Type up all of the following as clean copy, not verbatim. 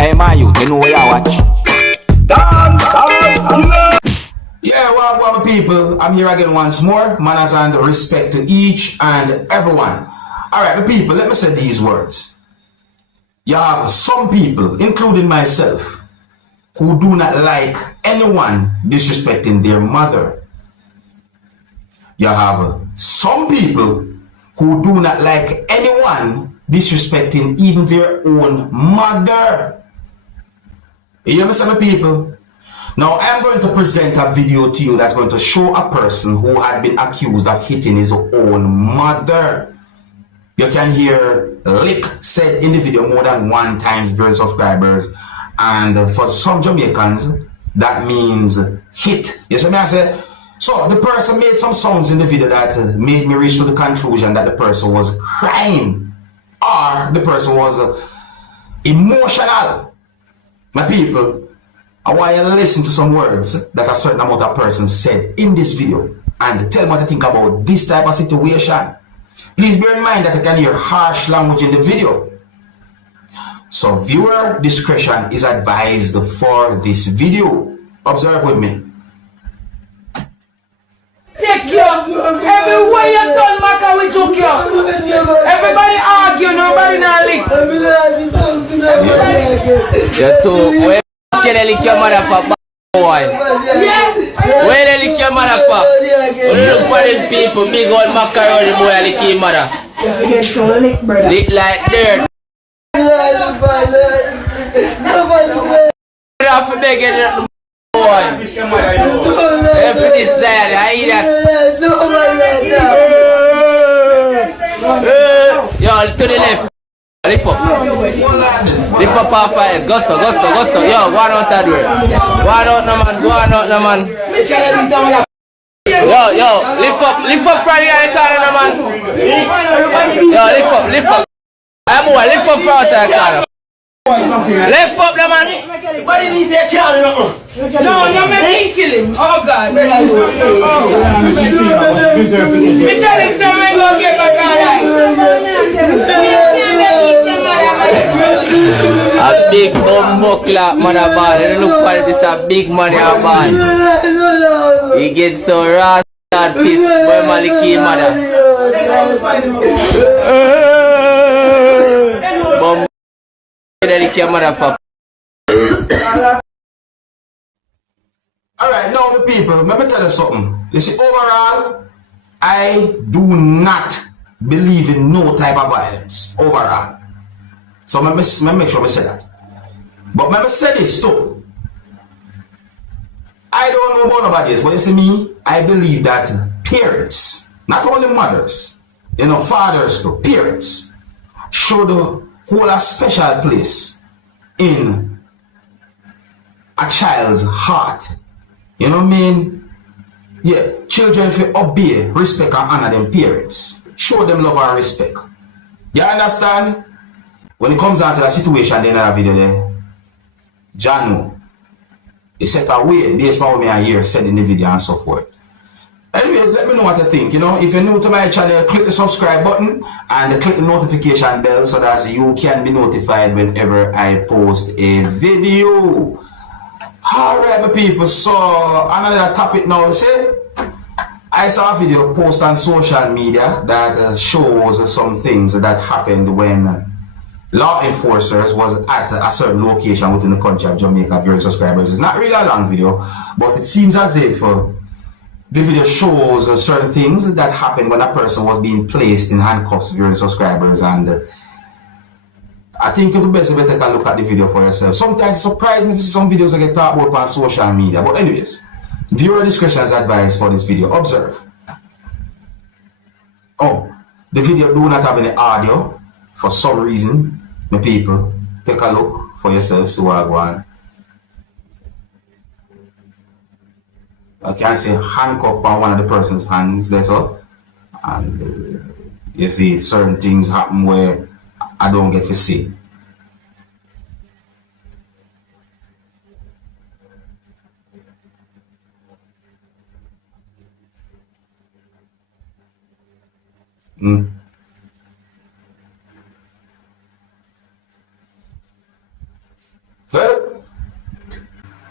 Hey, my youth, you know where you watch? Dancehall skilla. Yeah, well, people, I'm here again once more. Manners and respect to each and everyone. Alright, the people, let me say these words. You have some people, including myself, who do not like anyone disrespecting their mother. You have some people who do not like anyone disrespecting even their own mother. You understand, my people? Now, I'm going to present a video to you that's going to show a person who had been accused of hitting his own mother. You can hear lick said in the video more than one time during subscribers. And for some Jamaicans, that means hit. You see what I said? So the person made some sounds in the video that made me reach to the conclusion that the person was crying or the person was emotional. My people, I want you to listen to some words that a certain amount of persons said in this video and tell me what you think about this type of situation. Please bear in mind that you can hear harsh language in the video. So viewer discretion is advised for this video. Observe with me. Take you. Everywhere you turn, Maka, we took you. Everybody argue, nobody not lick. You're too. Where can I lick your mother for, boy? Yeah. Where they lick your mother for? Look for them people, big old macaroni boy, I lick your mother. Get some lick, brother. Lick like dirt. Off of begging the boy. Every desire, I eat that. Yo, to the left. Lift up. Lift up half five. Gusto. Yo, one out that way. One out no man. Yo, lift up from the other corner no man. Yo, lift up. I'm boy, lift up from the other corner. Lift up the man. Why did he take care of him? No, you make me kill him. Oh God. Me tell him so I go get my A big bumbo clap mother ball. You look for this a big money a ball. He gets so raw that fist boy Maliki mother. Bumbo the mother for. Alright, now the people, let me tell you something. You see, overall, I do not believe in no type of violence. Overall. So let me make sure I say that. But let me say this too. I don't know about nobody else, but you see me, I believe that parents, not only mothers, you know, fathers too, parents, should hold a special place in a child's heart. You know what I mean? Yeah, children if you obey, respect and honor them parents. Show them love and respect. You understand? When it comes down to the situation in that video there, John, he set away based on what I hear said in the video and so forth. Anyways, let me know what you think. You know, if you're new to my channel, click the subscribe button and click the notification bell so that you can be notified whenever I post a video. Alright, my people, so another topic now. See, I saw a video post on social media that shows some things that happened when law enforcers was at a certain location within the country of Jamaica. Viewers, subscribers, it's not really a long video, but it seems as if the video shows certain things that happened when a person was being placed in handcuffs. Viewers, subscribers, and I think it's the best if you take a look at the video for yourself. Sometimes it's surprising if you see some videos that get talked about on social media. But anyways, viewer discretion is advised for this video. Observe. Oh, the video do not have any audio for some reason. My people, take a look for yourself. See what I want. I can see handcuff on one of the person's hands there, so. And you see certain things happen where I don't get to see.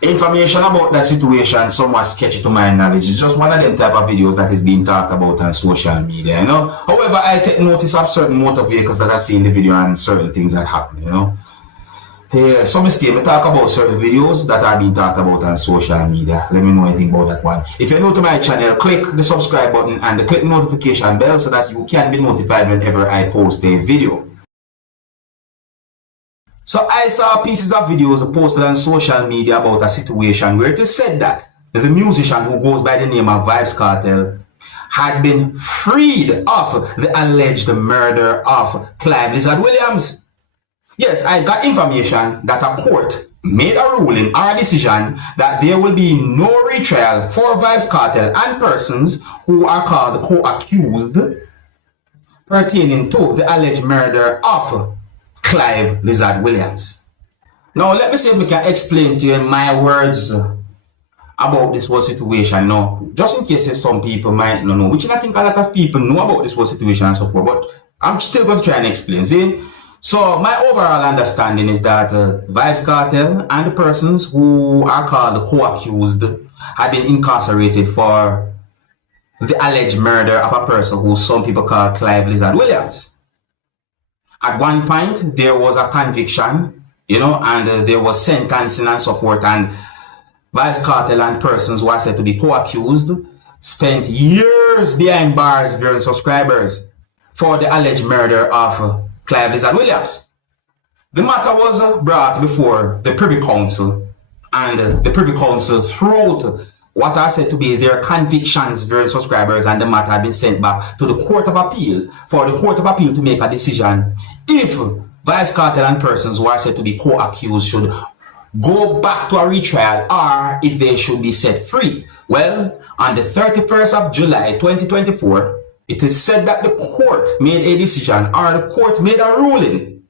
information about that situation somewhat sketchy to my knowledge. It's just one of them type of videos that is being talked about on social media, you know. However, I take notice of certain motor vehicles that I see in the video and certain things that happen, you know. Yeah, so mistake, we talk about certain videos that are being talked about on social media. Let me know anything about that one. If you're new to my channel, click the subscribe button and click the notification bell so that you can be notified whenever I post a video. So I saw pieces of videos posted on social media about a situation where it is said that the musician who goes by the name of Vybz Kartel had been freed of the alleged murder of Clive Lizard Williams. Yes, I got information that a court made a ruling or a decision that there will be no retrial for Vybz Kartel and persons who are called co-accused pertaining to the alleged murder of Clive Lizard Williams. Now let me see if we can explain to you in my words about this whole situation now, just in case if some people might not know, which I think a lot of people know about this whole situation and so forth, but I'm still going to try and explain. See? So my overall understanding is that Vybz Kartel and the persons who are called co-accused had been incarcerated for the alleged murder of a person who some people call Clive Lizard Williams. At one point, there was a conviction, you know, and there was sentencing and so forth, and Vybz Kartel and persons who are said to be co-accused spent years behind bars, bearing subscribers, for the alleged murder of Clive Lizard Williams. The matter was brought before the Privy Council, and the Privy Council throughout what are said to be their convictions, bearing subscribers, and the matter had been sent back to the Court of Appeal for the Court of Appeal to make a decision if Vybz Kartel and persons who are said to be co-accused should go back to a retrial or if they should be set free. Well, on the 31st of July 2024, it is said that the court made a decision, or the court made a ruling,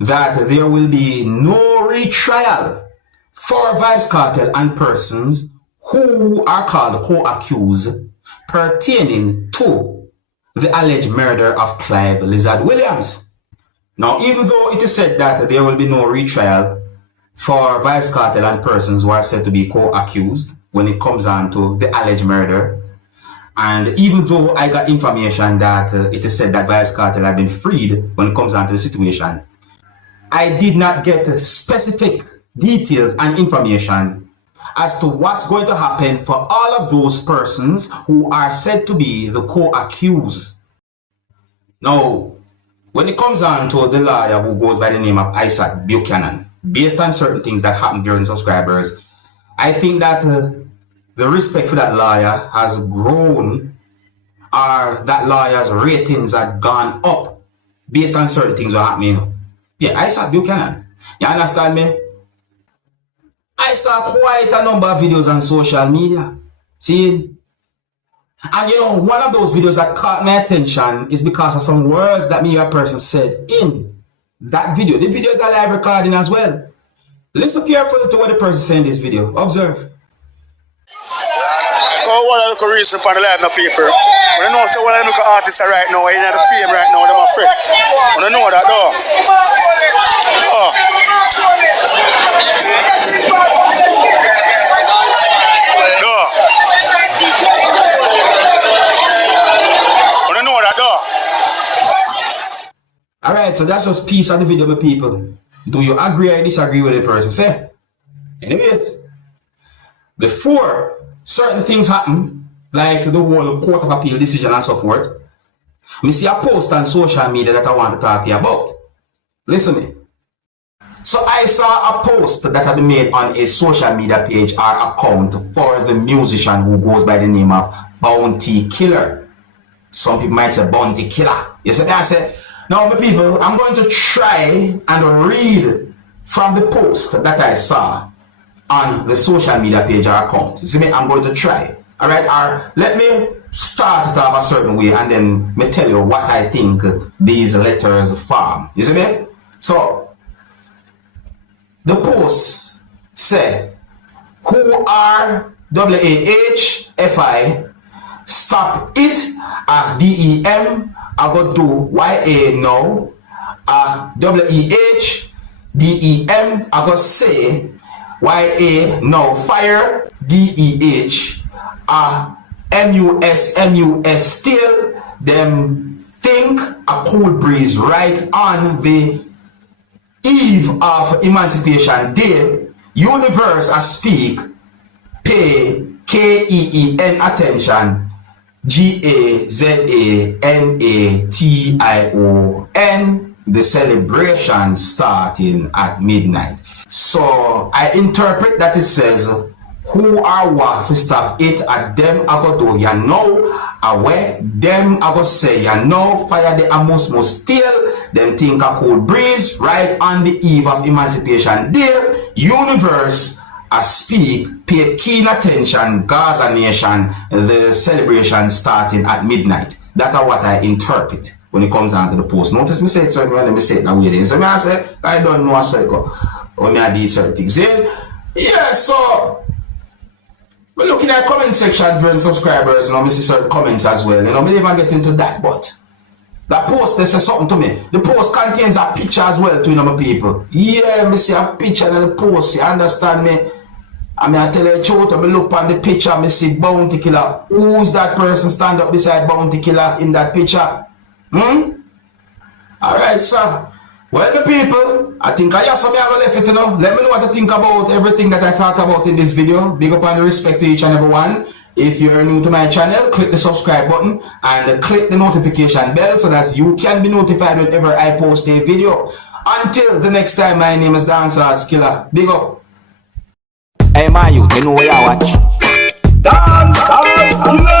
that there will be no retrial for Vybz Kartel and persons who are called co-accused pertaining to the alleged murder of Clive Lizard Williams. Now, even though it is said that there will be no retrial for Vybz Kartel and persons who are said to be co-accused when it comes on to the alleged murder, and even though I got information that it is said that Vybz Kartel had been freed when it comes on to the situation, I did not get specific details and information as to what's going to happen for all of those persons who are said to be the co-accused. Now, when it comes on to the lawyer who goes by the name of Isaac Buchanan, based on certain things that happened during subscribers, I think that the respect for that lawyer has grown, or that lawyer's ratings have gone up based on certain things that are happening. Yeah, Isaac Buchanan. You understand me? I saw quite a number of videos on social media. See? And you know, one of those videos that caught my attention is because of some words that me or a person said in that video. The video is a live recording as well. Listen carefully to what the person said in this video. Observe. Oh, what look reason for the life of people. When I know so what I look at artists right now, in the fame right now, they're my friend. When I know that though. Oh. No. When I know that though. Alright, so that's just piece of the video, my people. Do you agree or disagree with the person? Say. Anyways, before certain things happen, like the whole Court of Appeal decision and so forth, I see a post on social media that I want to talk to you about. Listen to me. So I saw a post that had been made on a social media page or account for the musician who goes by the name of Bounty Killer. Some people might say Bounty Killer. You see that? I said, now my people, I'm going to try and read from the post that I saw on the social media page or account. You see me? I'm going to try. Alright, or let me start it off a certain way and then me tell you what I think these letters form. You see me? So the post said, who are WAHFI, stop it, DEM, I go do YA now, WEH, DEM, I go say, YA, now fire, DEH, MUS still, them think a cool breeze right on the eve of Emancipation Day, universe a speak, pay KEEN attention, GAZANATION, the celebration starting at midnight. So I interpret that it says, who are what to stop it at them I go do ya know away them I go say ya know fire the amos must steal them think a cool breeze right on the eve of Emancipation Day, universe I speak, pay keen attention, Gaza nation, the celebration starting at midnight. That's what I interpret when it comes down to the post. Notice me say it, so let me say it that way there. So I say I don't know how to go when I do certain things. Yeah, so we're looking at comment section for subscribers, I see certain comments as well. We didn't even get into that, but that post, they say something to me. The post contains a picture as well to my people. Yeah, me see a picture in the post, you understand me? I mean, I tell you the truth, I look on the picture, I see Bounty Killer. Who's that person stand up beside Bounty Killer in that picture? Alright, sir. Well, the people, I think I have something I have left it, Let me know what you think about everything that I talked about in this video. Big up and respect to each and every one. If you're new to my channel, click the subscribe button and click the notification bell so that you can be notified whenever I post a video. Until the next time, my name is Dancehall Skilla. Big up. Hey, man, you know where I watch. Dancehall skilla.